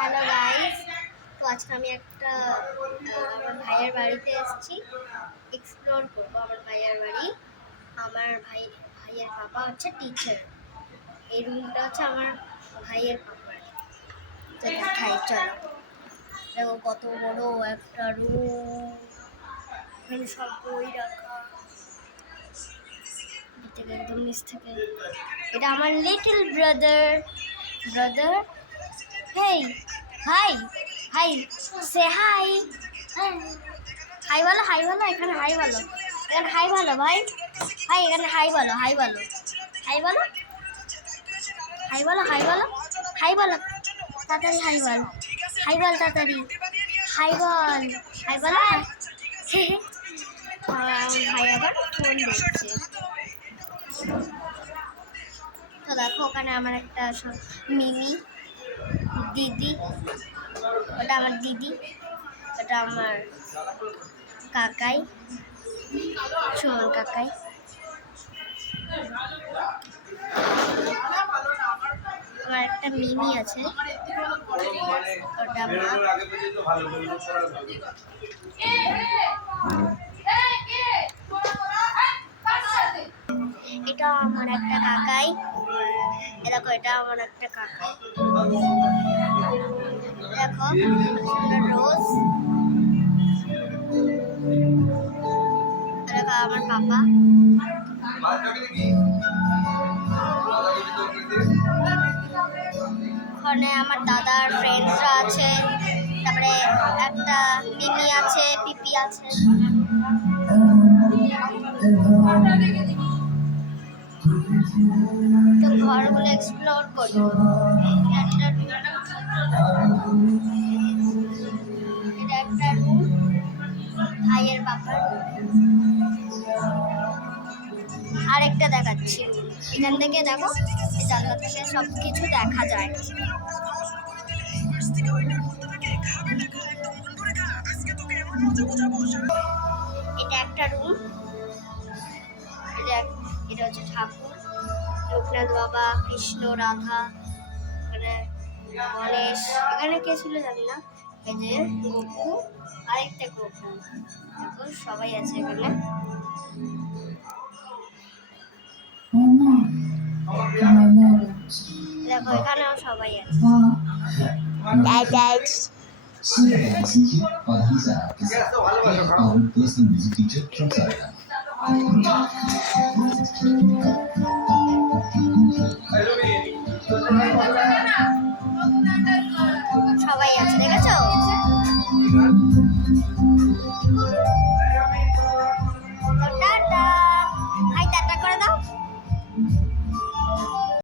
Hello guys, তো আজকে আমি একটা আমার ভাইয়ের বাড়িতে এসেছি। এক্সপ্লোর করবো আমার ভাইয়ের বাড়ি। আমার ভাইয়ের বাবা হচ্ছে টিচার। এই রুমটা হচ্ছে আমার ভাইয়ের বাবার। তো দেখাই, চলো। দেখো কত বড় একটা রুম, এখানে সব বই রাখা থেকে একদম নিচ থেকে। এটা আমার লিটল ব্রাদার। হেই, হাই হাই, সে হাই। হাই বলো, হাই বলো, এখানে হাই বলো, এখানে হাই বলো ভাই। হাই, এখানে হাই বলো, হাই বলো, হাই বলো, হাই বলো, হাই বলো, হাই বলো, তাড়াতাড়ি হাই বল, হাই বল তাড়াতাড়ি, হাই বল, হাই বলো। ভাই আবার ফোন দেখছে। তো দেখো ওখানে আমার একটা মিমি দিদি, ওটা আমার দিদি, ওটা আমার কাকাই, সুমন কাকাই। আমার একটা মিমি আছে, ওটা মা। এটা আমার একটা কাকাই, দেখো এটা আমার একটা কাকাই। দেখো রোজ, দেখো আমার পাপা। ওখানে আমার দাদার ফ্রেন্ডসরা আছে, তারপরে একটা মিমি আছে, পিপি আছে। তো ঘরগুলো এক্সপ্লোর করি। এটা একটা রুম ভাইয়ের বাবার। আরেকটা দেখাচ্ছি, এখান থেকে দেখো, জানলা থেকে সব কিছু দেখা যায়। এটা একটা রুম, এটা হচ্ছে ঠাকুর, লোকনাথ বাবা, কৃষ্ণ, রাধা, এখানে গণেশ, এখানে কে ছিল জানি না। এই যে গোপু, আরেকটা গোপু, দেখো সবাই আছে এখানে। দেখো এখানেও সবাই আছে। সবাই আছে, দেখেছো?